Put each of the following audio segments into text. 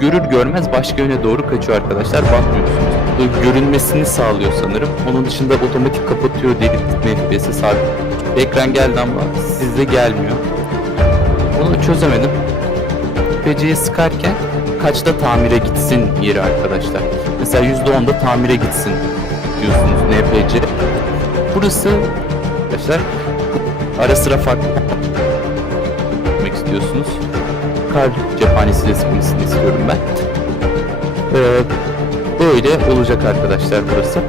görür görmez başka yöne doğru kaçıyor arkadaşlar. Bakmıyorsunuz. Görünmesini sağlıyor sanırım. Onun dışında otomatik kapatıyor delik FPS sabit. Ekran geldi ama sizde gelmiyor. Onu çözemedim. PC'ye sıkarken kaçta tamire gitsin yeri arkadaşlar. Mesela %10'da tamire gitsin diyorsunuz NPC. Burası arkadaşlar ara sıra farklı yapmak istiyorsunuz. Kar cephanesiyle sıkmasını istiyorum ben. Ee, böyle olacak arkadaşlar burası.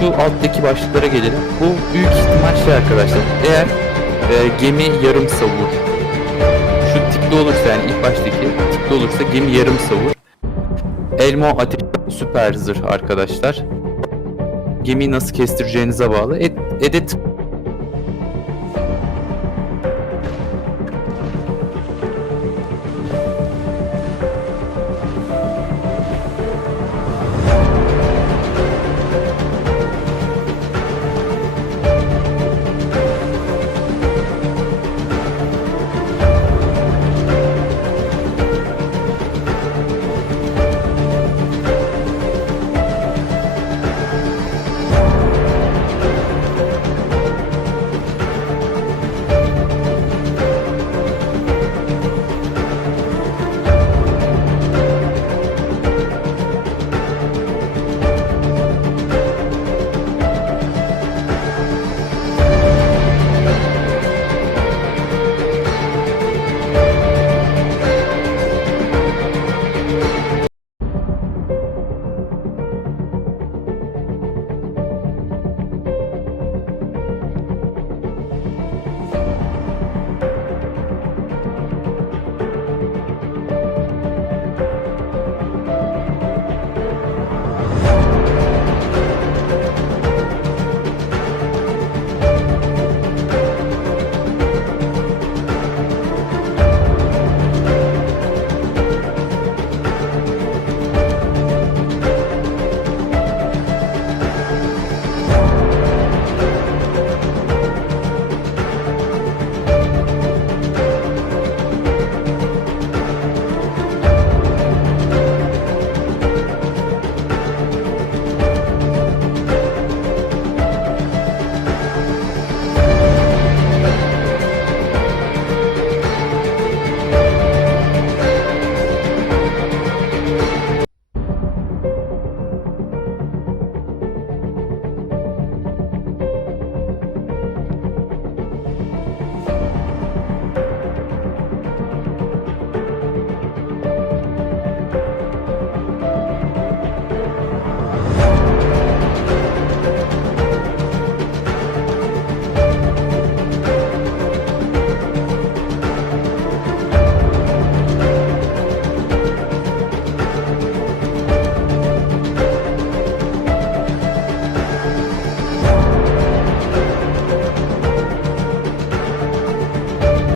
Şu alttaki başlıklara gelelim. Bu büyük ihtimal şey arkadaşlar. Eğer e, gemi yarım savur. Şu tikli olursa yani ilk baştaki tikli olursa gemi yarım savur. Elmo ateş süper zırh arkadaşlar. Gemiyi nasıl kestireceğinize bağlı. Ed, ede tık-